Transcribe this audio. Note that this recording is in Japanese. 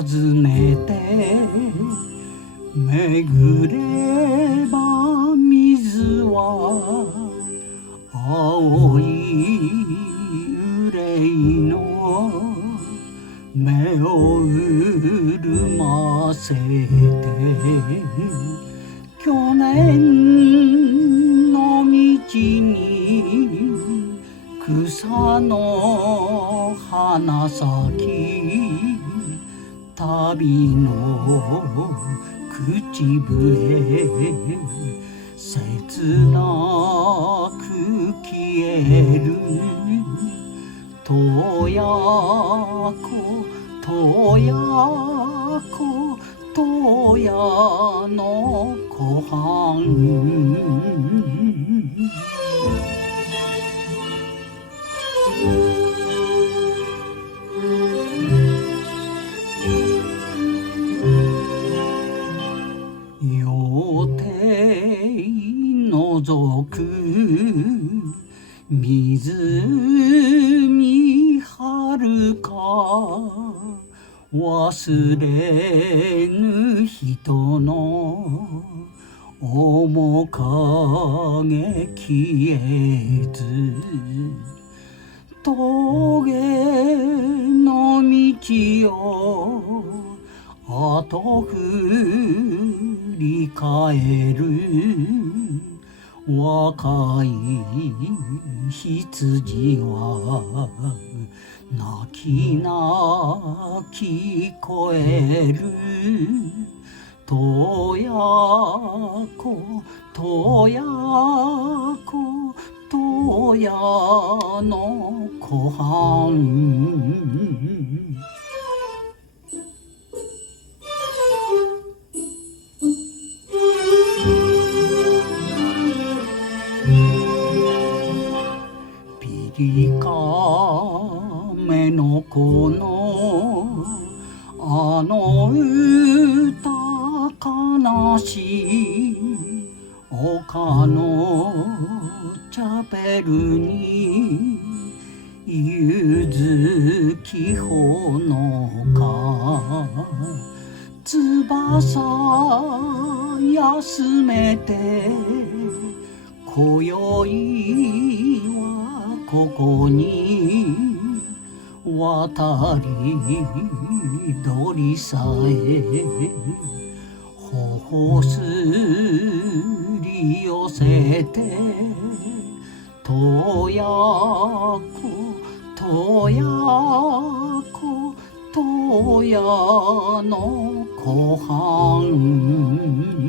訪ねて巡れば水は青い憂いの目を潤ませて去年の道に草の花咲き旅の口笛切なく消える洞爺湖洞爺湖洞爺の湖畔よて覗く湖はるか忘れぬ人の面影消えず峠の道を後振り返る若い羊は泣き泣き声える洞爺湖洞爺湖洞爺の湖畔ピカめの子のあの歌悲しい丘のチャペルにゆずきほのか翼休めて今宵はここに渡り鳥さえ頬すり寄せて洞爺湖洞爺湖洞爺の湖畔